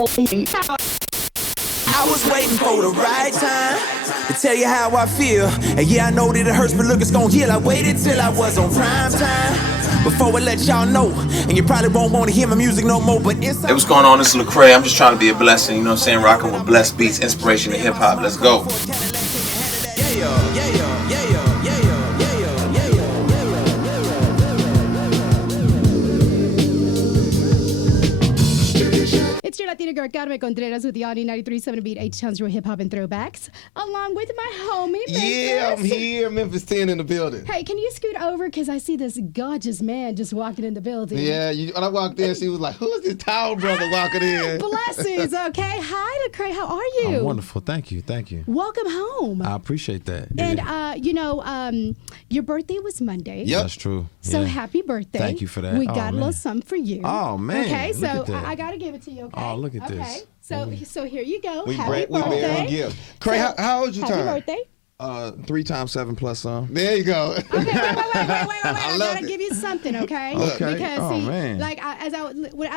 I was waiting for the right time to tell you how I feel. And yeah, I know that it hurts, but look, it's gon' heal. I waited till I was on prime time before I let y'all know. And you probably won't want to hear my music no more, but it's... Hey, what's going on? This is Lecrae. I'm just trying to be a blessing, you know what I'm saying? Rocking with blessed beats, inspiration to hip hop. Let's go. It's your Latina girl, Carmen Contreras, with the Audi 93.7 Beat, H-Town's Real Hip Hop and Throwbacks, along with my homie, Memphis. Yeah, I'm here. Memphis 10 in the building. Hey, can you scoot over? Because I see this gorgeous man just walking in the building. Yeah, when I walked in, she was like, who's this tall brother walking in? Blessings, okay? Hi, Lecrae. How are you? I'm wonderful. Thank you. Thank you. Welcome home. I appreciate that. And, your birthday was Monday. Yep. That's true. So Yeah. happy birthday. Thank you for that. We Oh, got a little man. something for you. Oh, man. Okay, Look so at that. I got to give it to you, okay? Oh, look at okay. this. So here you go. We Happy bear birthday. one gift. Craig, how old you Happy turn? birthday. 3 times 7 plus some. There you go. Okay, wait. I love gotta it. give you something, okay? Okay. Because Oh, man. like as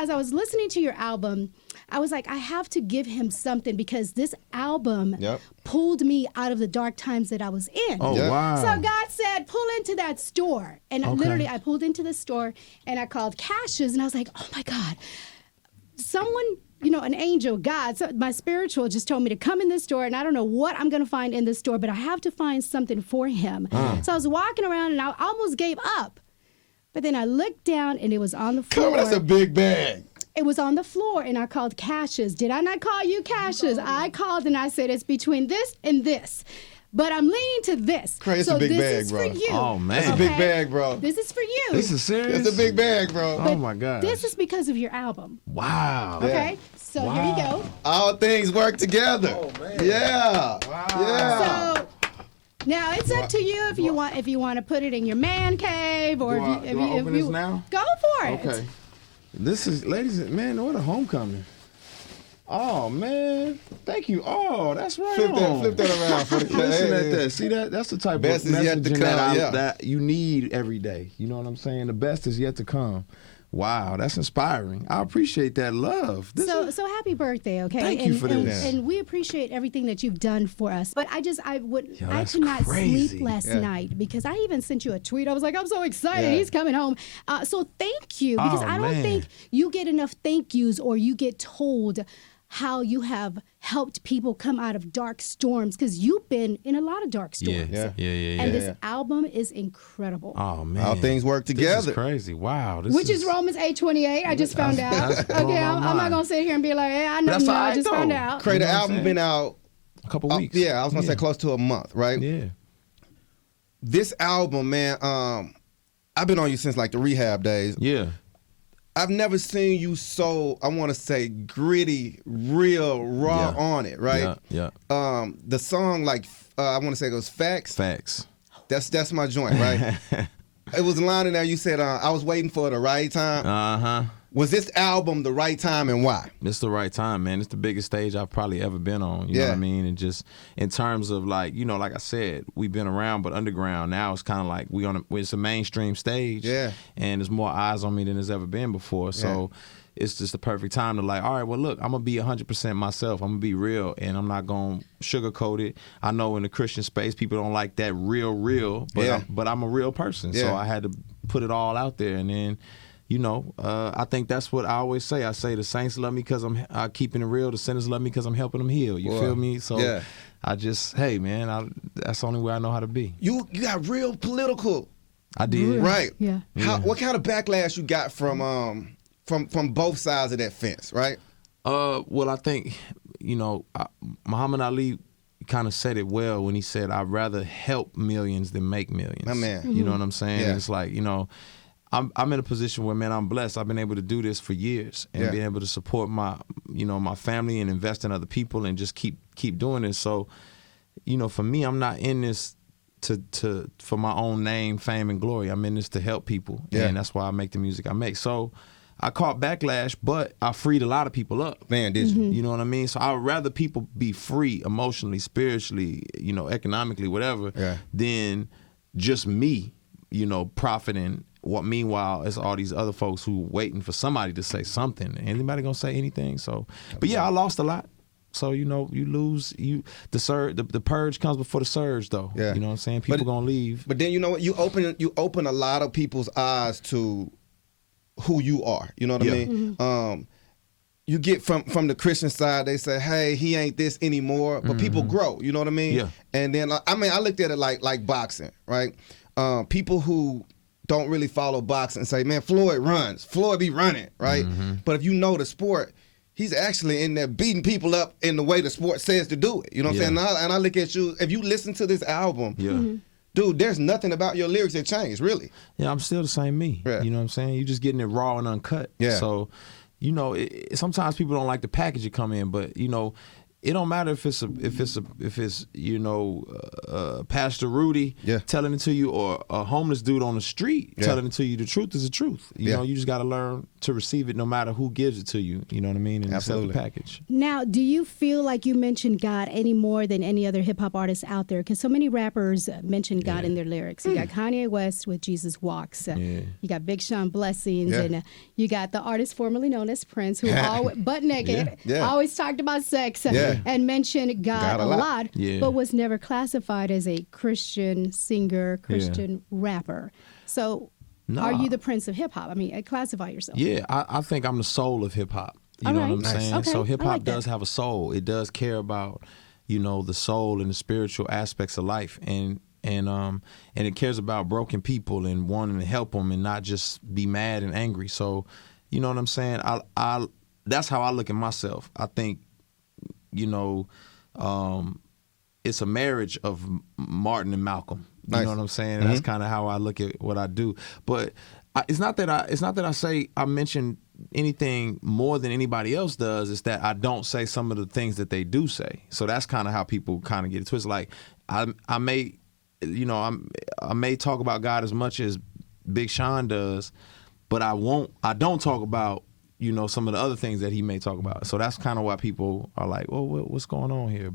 I was listening to your album, I was like, I have to give him something because this album Yep. pulled me out of the dark times that I was in. Oh, Yeah. wow. So God said, pull into that store. And literally, I pulled into the store and I called Cassius and I was like, oh my God, someone, an angel, God, so my spiritual just told me to come in this store, and I don't know what I'm going to find in this store, but I have to find something for him. So I was walking around, and I almost gave up. But then I looked down, and it was on the floor. Come on, that's a big bag. It was on the floor, and I called Cassius. Did I not call you Cassius? I called, and I said, it's between this and this. But I'm leaning to this. Craig, it's so a big this bag, is bro. for you. Oh, man. That's a big bag, bro. This is for you. This is serious? That's a big bag, bro. Oh, my God. This is because of your album. Wow. Okay? So here you go. All things work together. Oh, man. Yeah. Wow. Yeah. So now it's up to you if you want to put it in your man cave or Do I open this now? Go for it. Okay. This is, ladies and man, what a homecoming. Oh, man. Thank you. Oh, that's right. Flip that around for the Listen at that. See that? That's the type Best of is yet to messaging come, that you need every day. You know what I'm saying? The best is yet to come. Wow, that's inspiring. I appreciate that love. So happy birthday, okay? Thank you for this. And we appreciate everything that you've done for us. But I that's could not crazy. sleep last Yeah. night because I even sent you a tweet. I was like, I'm so excited. Yeah. He's coming home. So thank you because Oh, I don't man. think you get enough thank yous or you get told how you have helped people come out of dark storms because you've been in a lot of dark storms. Yeah. And this album is incredible. Oh, man. All things work This together. is crazy. Wow. Which is Romans 8:28. I just found out. that's blowing Okay, my I'm not mind. gonna sit here and be like, hey, I know. That's No, all I right, just found though. out. Craig, the You know what I'm album saying? been out. a couple weeks. Yeah, I was gonna say close to a month, right? Yeah. This album, man, I've been on you since like the rehab days. Yeah. I've never seen you so, I want to say, gritty, real, raw Yeah. on it, right? Yeah. The song, like, I want to say it goes Facts. Facts. That's my joint, right? It was a line in there you said, I was waiting for the right time. Uh-huh. Was this album the right time and why? It's the right time, man. It's the biggest stage I've probably ever been on. You know what I mean? And just in terms of like, like I said, we've been around, but underground. Now it's kind of like it's a mainstream stage. Yeah. And there's more eyes on me than there's ever been before. So it's just the perfect time to like, all right, well, look, I'm going to be 100% myself. I'm going to be real, and I'm not going to sugarcoat it. I know in the Christian space, people don't like that real, but I'm a real person. So I had to put it all out there. And then, I think that's what I always say. I say the saints love me because I'm keeping it real. The sinners love me because I'm helping them heal. You feel me? So I just, hey, man, that's the only way I know how to be. You got real political. I did. Right. Yeah. What kind of backlash you got from both sides of that fence, right? Well, I think, Muhammad Ali kind of said it well when he said, I'd rather help millions than make millions. My man. You know what I'm saying? Yeah. It's like, I'm in a position where, man, I'm blessed. I've been able to do this for years and being able to support my family and invest in other people and just keep doing this. So, for me, I'm not in this for my own name, fame, and glory. I'm in this to help people, and that's why I make the music I make. So I caught backlash, but I freed a lot of people up. Man, did you? You know what I mean? So I would rather people be free emotionally, spiritually, economically, whatever, than just me, profiting meanwhile, it's all these other folks who waiting for somebody to say something. Anybody gonna say anything? So, but yeah, I lost a lot. So you lose. The purge comes before the surge, though. Yeah. You know what I'm saying? People gonna leave. But then you know what? You open a lot of people's eyes to who you are. You know what I mean? You get from the Christian side, they say, hey, he ain't this anymore. But people grow. You know what I mean? Yeah. And then I looked at it like boxing, right? People who don't really follow boxing say, man, Floyd runs. Floyd be running, right? But if you know the sport, he's actually in there beating people up in the way the sport says to do it. You know what I'm saying? And I look at you, if you listen to this album, dude, there's nothing about your lyrics that changed, really. Yeah, I'm still the same me. Yeah. You know what I'm saying? You're just getting it raw and uncut. Yeah. So, sometimes people don't like the package you come in, but it don't matter if it's Pastor Rudy telling it to you, or a homeless dude on the street telling it to you. The truth is the truth. You know, you just got to learn to receive it no matter who gives it to you. You know what I mean? And accept the package. Now, do you feel like you mention God any more than any other hip hop artist out there? Because so many rappers mention God in their lyrics. You got Kanye West with Jesus Walks. You got Big Sean Blessings, and you got the artist formerly known as Prince, who always butt naked, always talked about sex. And mentioned God a lot, but was never classified as a Christian singer, Christian rapper. So are you the Prince of hip hop? I mean, classify yourself. Yeah, I think I'm the soul of hip hop. You know what I'm saying? Okay. So hip hop like does have a soul. It does care about, the soul and the spiritual aspects of life, and it cares about broken people and wanting to help them and not just be mad and angry. So, you know what I'm saying? I that's how I look at myself. I think, it's a marriage of Martin and Malcolm. You know what I'm saying? And that's kind of how I look at what I do. But it's not that I say I mention anything more than anybody else does. It's that I don't say some of the things that they do say. So that's kind of how people kind of get it twisted. Like I may talk about God as much as Big Sean does, but I don't talk about some of the other things that he may talk about. So that's kind of why people are like, well, what's going on here?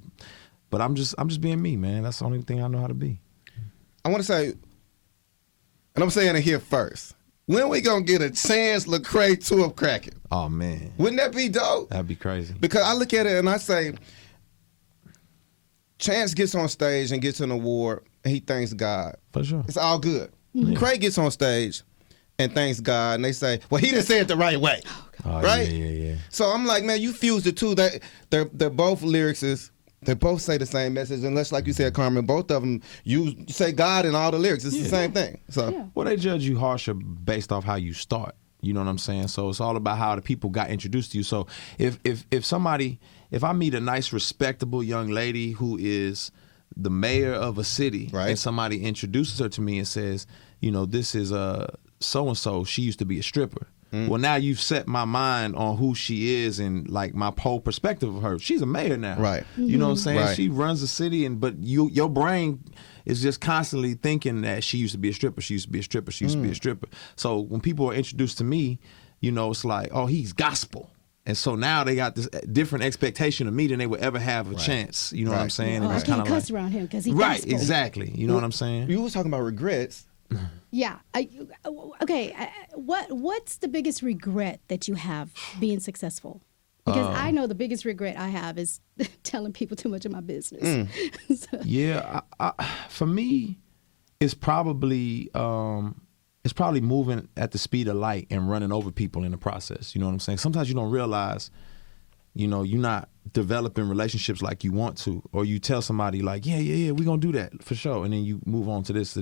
But I'm just being me, man. That's the only thing I know how to be. I want to say, and I'm saying it here first, when we gonna get a Chance Lecrae tour cracking? Oh, man. Wouldn't that be dope? That'd be crazy. Because I look at it and I say, Chance gets on stage and gets an award and he thanks God. For sure. It's all good. Craig gets on stage and thanks God, and they say, well, he didn't say it the right way. Oh, right? Yeah. So I'm like, man, you fuse the two. They're both lyricists. They both say the same message, unless, like you said, Carmen, both of them, you say God in all the lyrics. It's the same thing. So, well, they judge you harsher based off how you start. You know what I'm saying? So it's all about how the people got introduced to you. So if I meet a nice, respectable young lady who is the mayor of a city, and somebody introduces her to me and says, this is so-and-so, she used to be a stripper. Well, now you've set my mind on who she is and like my whole perspective of her. She's a mayor now. Right. You know what I'm saying? Right. She runs the city, but your brain is just constantly thinking that she used to be a stripper. She used to be a stripper. She used to be a stripper. So when people are introduced to me, it's like, oh, he's gospel. And so now they got this different expectation of me than they would ever have a chance. You know what I'm saying? Oh, I can't cuss around him because he's gospel. Exactly. You know what I'm saying? You was talking about regrets. Yeah. Okay. What's the biggest regret that you have being successful? Because I know the biggest regret I have is telling people too much of my business. So. Yeah. For me, it's probably moving at the speed of light and running over people in the process. You know what I'm saying? Sometimes you don't realize, you're not developing relationships like you want to, or you tell somebody like, yeah, we're going to do that for sure. And then you move on to this.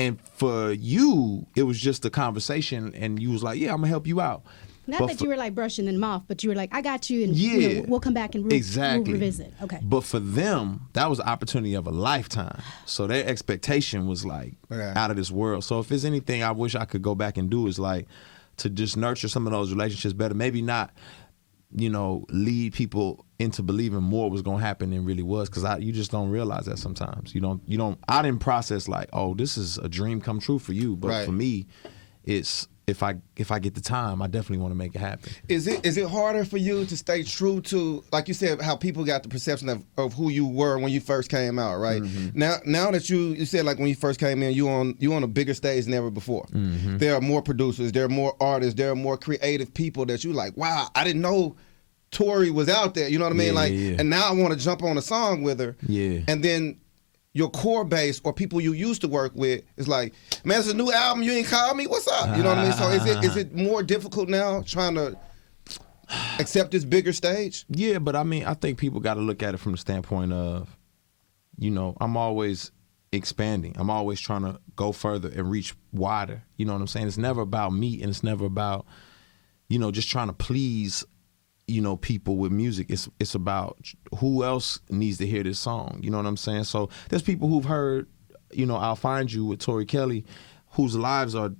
And for you, it was just a conversation and you was like, yeah, I'm going to help you out. Not that you were like brushing them off, but you were like, I got you, and we'll come back and we'll revisit. Okay. But for them, that was the opportunity of a lifetime. So their expectation was like out of this world. So if there's anything I wish I could go back and do is like to just nurture some of those relationships better. Maybe not, lead people into believing more was gonna happen than really was, because you just don't realize that sometimes. I didn't process like, oh, this is a dream come true for you, but for me, it's if I get the time, I definitely want to make it happen. Is it harder for you to stay true to, like you said, how people got the perception of who you were when you first came out, right? Now that you said, like, when you first came in, you on a bigger stage than ever before. There are more producers, there are more artists, there are more creative people that you like, wow, I didn't know Tori was out there, you know what I mean? And now I want to jump on a song with her. Yeah. And then your core base or people you used to work with is like, man, it's a new album, you ain't called me, what's up? You know what I mean? So is it more difficult now trying to accept this bigger stage? Yeah, but I mean, I think people got to look at it from the standpoint of, you know, I'm always expanding. I'm always trying to go further and reach wider. You know what I'm saying? It's never about me, and it's never about, you know, just trying to please, you know, people with music. It's about who else needs to hear this song. You know what I'm saying? So there's people who've heard, you know, I'll Find You with Tori Kelly, whose lives are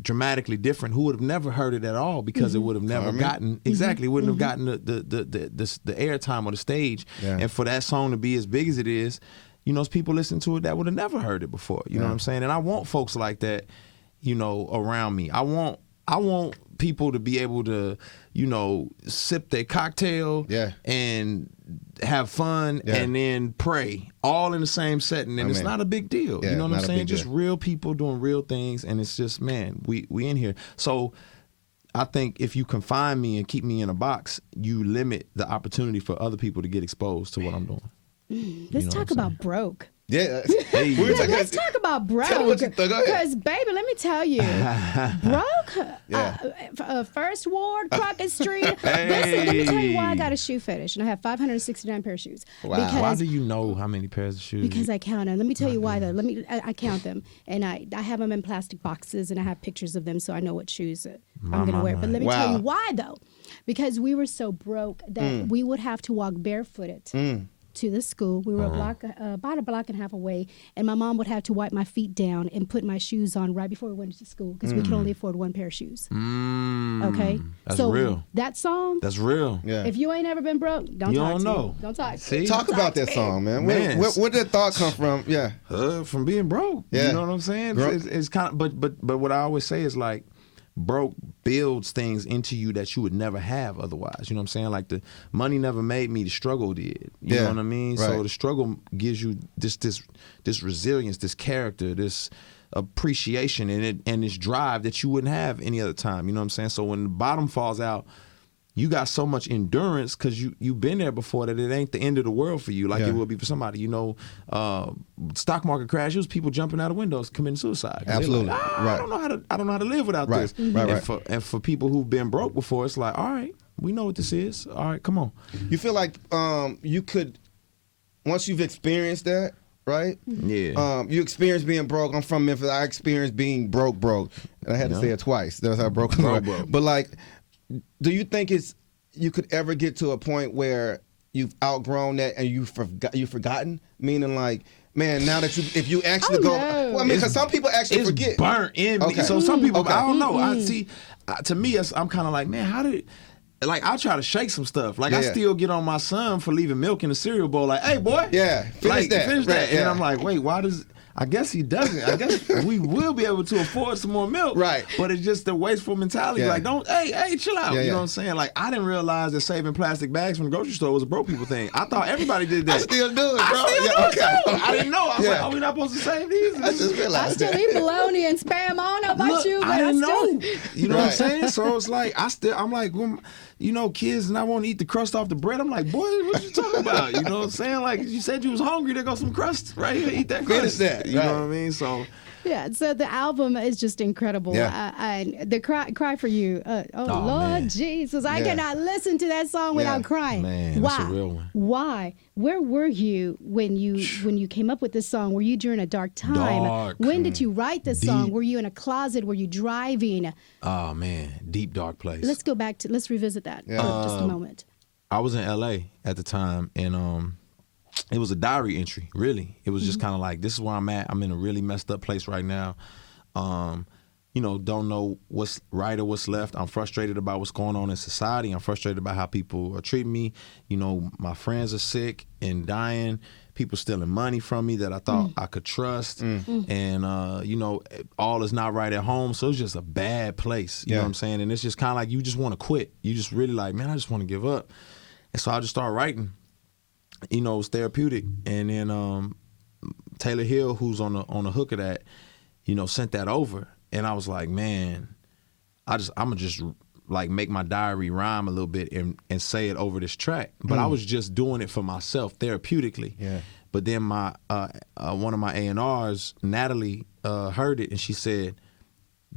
dramatically different, who would have never heard it at all because it would have never gotten wouldn't have gotten the airtime or the stage. And for that song to be as big as it is, you know, there's people listening to it that would have never heard it before. You know what I'm saying? And I want folks like that, you know, around me. I want people to be able to, you know, sip their cocktail and have fun and then pray all in the same setting. And it's not a big deal. You know what I'm saying? Just real people doing real things. And it's just, man, we in here. So I think if you confine me and keep me in a box, you limit the opportunity for other people to get exposed to what I'm doing. Let's talk about broke. Yeah. Let's talk about broke. Because, baby, let me tell you, broke, First Ward, Crockett Street. Listen, let me tell you why I got a shoe fetish, and I have 569 pair of shoes. Wow. Why do you know how many pairs of shoes? Because I count them. Let me tell you why, though. I count them, and I have them in plastic boxes, and I have pictures of them, so I know what shoes I'm going to wear. But let me tell you why, though. Because we were so broke that we would have to walk barefooted. To the school. We were about a block and a half away, and my mom would have to wipe my feet down and put my shoes on right before we went to school because we could only afford one pair of shoes. Okay, that's real. That song, that's real. Yeah. If you ain't ever been broke, don't you talk don't to know. me. Don't talk. See? Talk about that song, man. Where did that thought come from? Yeah, from being broke. Yeah. You know what I'm saying? It's kind of, but what I always say is like, broke builds things into you that you would never have otherwise. You know what I'm saying? Like the money never made me, the struggle did. You know what I mean? Right. So the struggle gives you this resilience, this character, this appreciation and this drive that you wouldn't have any other time. You know what I'm saying? So when the bottom falls out, you got so much endurance because you've been there before that it ain't the end of the world for you like it will be for somebody. You know, stock market crash, it was people jumping out of windows committing suicide. Absolutely. Like, I don't know how to live without this. And for people who've been broke before, it's like, all right, we know what this is. All right, come on. You feel like you could, once you've experienced that, right? Yeah. You experience being broke. I'm from Memphis. I experienced being broke. And I had to say it twice. That's how broke. But like, do you think you could ever get to a point where you've outgrown that and you've forgotten? Meaning like, man, now that if you actually go, well, I mean, because some people actually forget. It's burnt in me. Okay. So some people, I don't know. I see. To me, I'm kind of like, man, how did? Like, I'll try to shake some stuff. Like, I still get on my son for leaving milk in the cereal bowl. Like, hey, boy. Yeah, finish that. Right, and I'm like, wait, why does... I guess he doesn't. I guess we will be able to afford some more milk. Right. But it's just the wasteful mentality. Like, hey, chill out. You know what I'm saying? Like, I didn't realize that saving plastic bags from the grocery store was a broke people thing. I thought everybody did that. I still do it, bro. I still do it. I didn't know. I was like, oh, we're not supposed to save these? I just realized I still eat bologna and spam. I don't know about you, but I didn't know. still... You know what I'm saying? So it's like, I'm like, well, you know, kids and I want to eat the crust off the bread. I'm like, boy, what you talking about? You know what I'm saying? Like, you said you was hungry. There goes some crust right here. Eat that crust. Finish that. You know what I mean? So. Yeah, so the album is just incredible. Yeah. The cry for you. Lord man. Jesus, I cannot listen to that song without crying. Man, why? that's a real one. Why? Where were you when you came up with this song? Were you during a dark time? When did you write this song? Were you in a closet? Were you driving? Oh man, deep dark place. Let's revisit that for just a moment. I was in LA at the time, and it was a diary entry, really. It was just kind of like, this is where I'm at. I'm in a really messed up place right now. You know, don't know what's right or what's left. I'm frustrated about what's going on in society. I'm frustrated about how people are treating me. You know, my friends are sick and dying. people stealing money from me that I thought I could trust, and you know, all is not right at home. So it's just a bad place. You know what I'm saying? And it's just kind of like you just want to quit. You just really like, man, I just want to give up. And so I just started writing. You know, it was therapeutic. And then Taylor Hill, who's on the hook of that, you know, sent that over, and I was like, man, I'm gonna just like make my diary rhyme a little bit and say it over this track. But I was just doing it for myself therapeutically. Yeah. But then my one of my A&Rs, Natalie, heard it, and she said,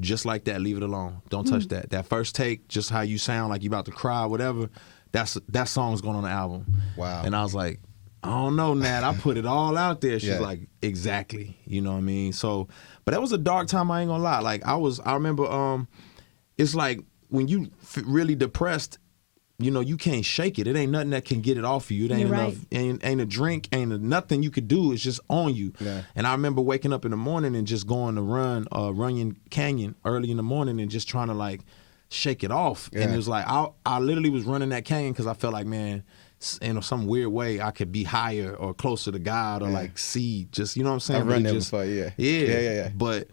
just like that, leave it alone. Don't touch that. That first take, just how you sound like you about to cry, whatever, that song's going on the album. Wow. And I was like, I don't know, Nat. I put it all out there. She's like, exactly. You know what I mean? So, but that was a dark time, I ain't gonna lie. Like, I remember, it's like when you really depressed, you know, you can't shake it. It ain't nothing that can get it off of you. It ain't enough, ain't a drink, nothing you could do. It's just on you. Yeah. And I remember waking up in the morning and just going to run Runyon Canyon early in the morning and just trying to like shake it off. Yeah. And it was like, I literally was running that canyon because I felt like, man, in some weird way, I could be higher or closer to God or like see, just, you know what I'm saying? I've run that before, yeah. But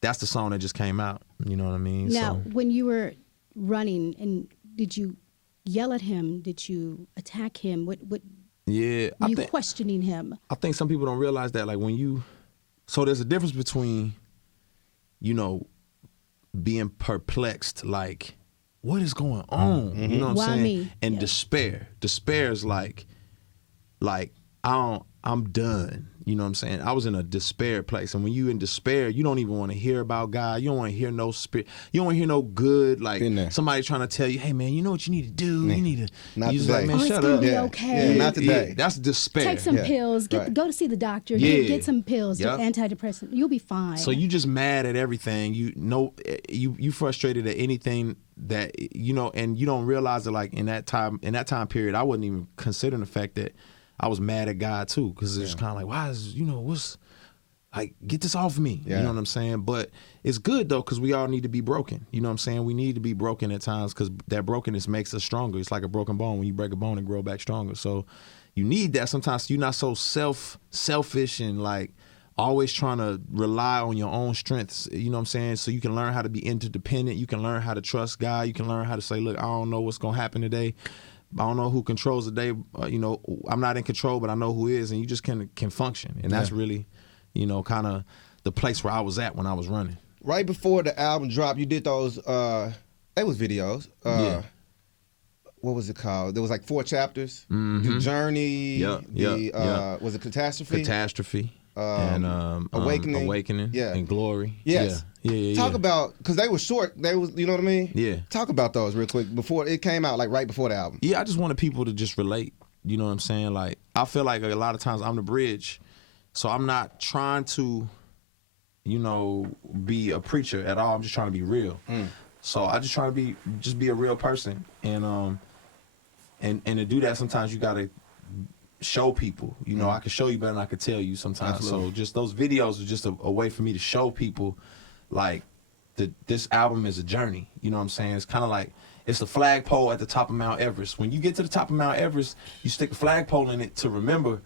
that's the song that just came out. You know what I mean? Now, when you were running, and did you yell at him? Did you attack him? What? Yeah, were you questioning him? I think some people don't realize that, like so there's a difference between, you know, being perplexed, like, what is going on? You know what I'm saying? Me? And despair. Despair is like I'm done. You know what I'm saying? I was in a despair place. And when you in despair, you don't even want to hear about God. You don't want to hear no spirit. You don't want to hear no good, like somebody trying to tell you, hey man, you know what you need to do? You need to not today. Like, man, shut up. It's gonna be okay. Yeah, not today. That's despair. Take some pills. Go to see the doctor. Get some pills, antidepressant. You'll be fine. So you just mad at everything. You frustrated at anything that, you know, and you don't realize that, like, in that time period, I wasn't even considering the fact that I was mad at God too, because it's kind of like, why is, you know, what's like, get this off me. You know what I'm saying? But it's good though, because we all need to be broken. You know what I'm saying? We need to be broken at times, because that brokenness makes us stronger. It's like a broken bone. When you break a bone, it grow back stronger. So you need that sometimes. You're not so selfish and like always trying to rely on your own strengths. You know what I'm saying? So you can learn how to be interdependent. You can learn how to trust God. You can learn how to say, look, I don't know what's going to happen today. I don't know who controls the day. You know, I'm not in control, but I know who is, and you just can function. And that's really, you know, kind of the place where I was at when I was running. Right before the album dropped, you did those, they was videos. What was it called? There was like 4 chapters. The Journey, was it Catastrophe? Catastrophe. And Awakening, and Glory. Yes. Yeah. Talk about, because they were short. They was, you know what I mean? Yeah. Talk about those real quick before it came out, like right before the album. Yeah, I just wanted people to just relate. You know what I'm saying? Like, I feel like a lot of times I'm the bridge, so I'm not trying to, you know, be a preacher at all. I'm just trying to be real. So I just try to be a real person, and to do that, sometimes you gotta show people. You know, I can show you better than I could tell you sometimes. Absolutely. So just those videos are just a way for me to show people, like, this album is a journey. You know what I'm saying? It's kind of like, it's a flagpole at the top of Mount Everest. When you get to the top of Mount Everest, you stick a flagpole in it to remember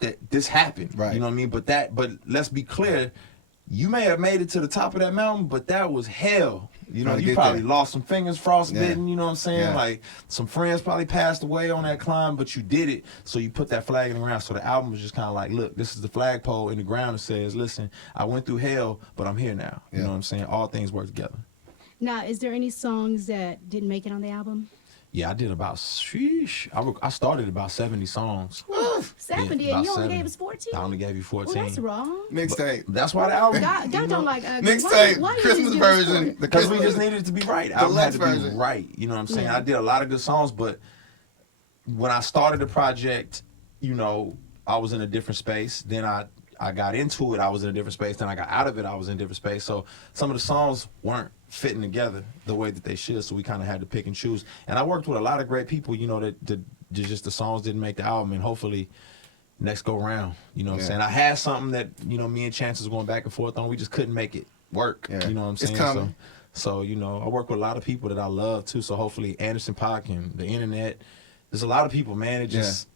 that this happened. Right. You know what I mean? But let's be clear, you may have made it to the top of that mountain, but that was hell. You know, you probably lost some fingers frostbitten, you know what I'm saying? Like, some friends probably passed away on that climb, but you did it, so you put that flag in the ground. So the album was just kind of like, look, this is the flagpole in the ground that says, listen, I went through hell, but I'm here now. You know what I'm saying? All things work together. Now, is there any songs that didn't make it on the album? Yeah, I did about, I started about 70 songs. 70, and you only gave us 14? I only gave you 14. Well, that's wrong. Mixtape. That's why the album. God don't like mixtape, Christmas version. Because we just needed it to be right. The album had to be right. You know what I'm saying? I did a lot of good songs, but when I started the project, you know, I was in a different space. Then I got into it, I was in a different space. Then I got out of it, I was in a different space. So some of the songs weren't fitting together the way that they should, so we kind of had to pick and choose. And I worked with a lot of great people, you know, that just the songs didn't make the album, and hopefully next go round, you know what I'm saying? I had something that, you know, me and Chance was going back and forth on, we just couldn't make it work, you know what I'm saying? It's coming. So, you know, I work with a lot of people that I love too, so hopefully Anderson .Paak and the internet, there's a lot of people, man, it just,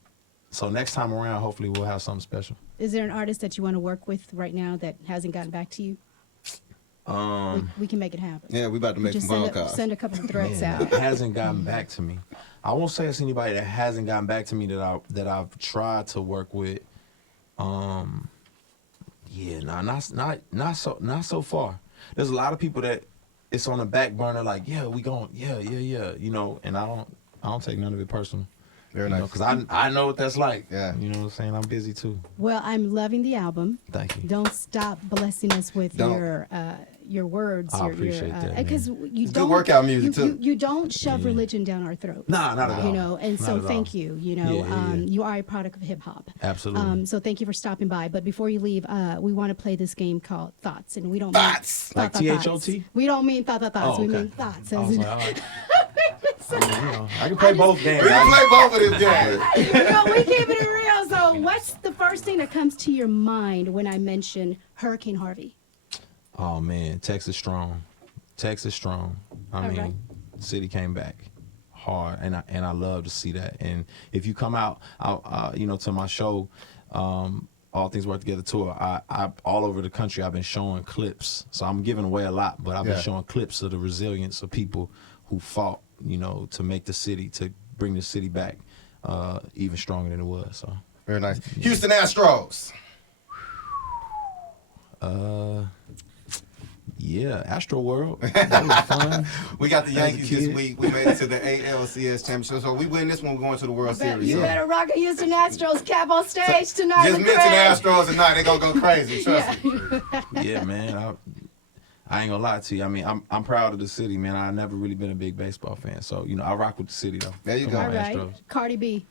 So next time around, hopefully we'll have something special. Is there an artist that you want to work with right now that hasn't gotten back to you? We can make it happen. Yeah, we about to make Just some phone calls. send a couple of threats Man, out. that hasn't gotten back to me. I won't say it's anybody that hasn't gotten back to me that I've tried to work with. Yeah, nah, not so far. There's a lot of people that it's on the back burner, like, yeah, we going, yeah, you know, and I don't take none of it personal. Very nice. Because I know what that's like. Yeah. You know what I'm saying? I'm busy too. Well, I'm loving the album. Thank you. Don't stop blessing us with your words. I appreciate that, man. Because you It's don't good workout music, too. You don't shove religion down our throats. Nah, not at all. You know, and Not so at all. thank you. You know, Yeah. you are a product of hip hop. Absolutely. So thank you for stopping by. But before you leave, we want to play this game called Thoughts, and we don't Thoughts? mean Like thoughts. THOT? We don't mean thoughts. Oh, We okay. mean thoughts. I As was in- like, all right. I mean, you know, I can play both games. We can play both of them games. you know, we keep it real. So, what's the first thing that comes to your mind when I mention Hurricane Harvey? Oh man, Texas strong. Texas strong. I mean, right. the city came back hard, and I love to see that. And if you come out, you know, to my show, All Things Work Together tour, I all over the country I've been showing clips. So I'm giving away a lot, but I've been showing clips of the resilience of people who fought, you know, to make the city, to bring the city back even stronger than it was. So Very nice. Houston Astros. yeah, Astro World. That was fun. We got the As a Yankees this kid. week. We made it to the ALCS championship. So we win this one, we're going to the World Series. You So better rock a Houston Astros cap on stage tonight. just mention the Astros tonight. They're going to go crazy. Trust me. Yeah, man. I ain't gonna lie to you. I mean, I'm proud of the city, man. I've never really been a big baseball fan, so you know, I rock with the city though. There you Come go. on, All right, Astros. Cardi B.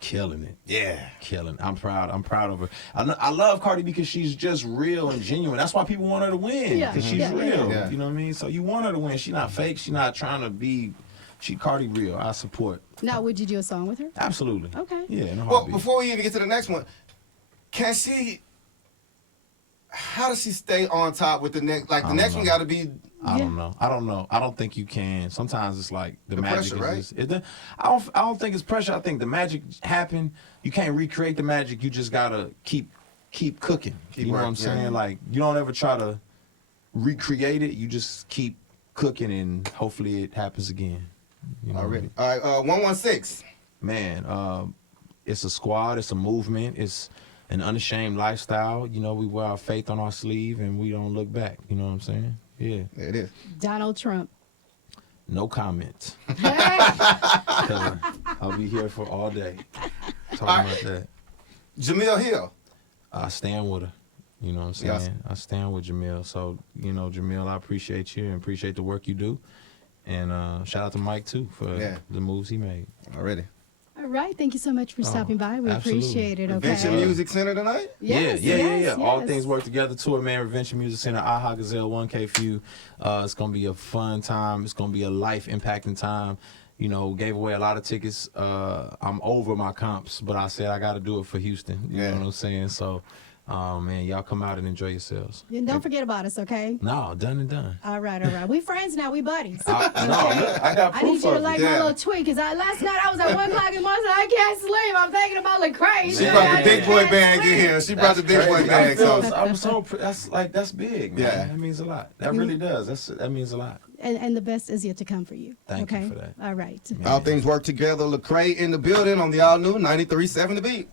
Killing it. Yeah. Killing. I'm proud of her. I love Cardi because she's just real and genuine. That's why people want her to win. Yeah. Because she's Yeah. real. Yeah. You know what I mean? So you want her to win. She's not fake. She's not trying to be. She Cardi real. I support. Now, would you do a song with her? Absolutely. Okay. Yeah. In a Well, heartbeat. before we even get to the next one, can she? How does she stay on top with the next? Like the don't next one know. got to be. I don't know. I don't think you can. Sometimes it's like the magic pressure, is just, I don't think it's pressure. I think the magic happened. You can't recreate the magic. You just gotta keep cooking. Keep you know what working, I'm saying? yeah. Like you don't ever try to recreate it. You just keep cooking and hopefully it happens again. You know what I Already. mean? All right. 116. Man, it's a squad. It's a movement. It's an unashamed lifestyle. You know, we wear our faith on our sleeve and we don't look back. You know what I'm saying? Yeah. There it is. Donald Trump. No comment. Hey, 'Cause I'll be here for all day talking about that. Jamil Hill. I stand with her. You know what I'm saying? Yes. I stand with Jamil. So, you know, Jamil, I appreciate you and appreciate the work you do. And shout out to Mike, too, for the moves he made. Already. all right. Thank you so much for stopping by. We absolutely. appreciate it. Okay. Adventure Music Center tonight. Yes, yeah. yes, All yes. Things Work Together tour, man. Revention Music Center, Aha Gazelle, 1K Few. It's going to be a fun time. It's going to be a life-impacting time. You know, gave away a lot of tickets. I'm over my comps, but I said I got to do it for Houston. You know what I'm saying? So, man, y'all come out and enjoy yourselves. And don't forget about us, okay? No, done and done. All right, all right. We friends now. We buddies. No, look, I got I proof need you to of like it. my Yeah. little tweet, because last night I was at 1 o'clock in the morning, I can't sleep. I'm thinking about Lecrae. She Yeah. brought the big boy Can't bag in sleep. here. She brought the big boy Crazy. bag. So I'm so that's big, man. Yeah. That means a lot. That really does. That means a lot. And the best is yet to come for you. Thank you okay? for that. All right. all things work together. Lecrae in the building on the all new 93.7 The Beat.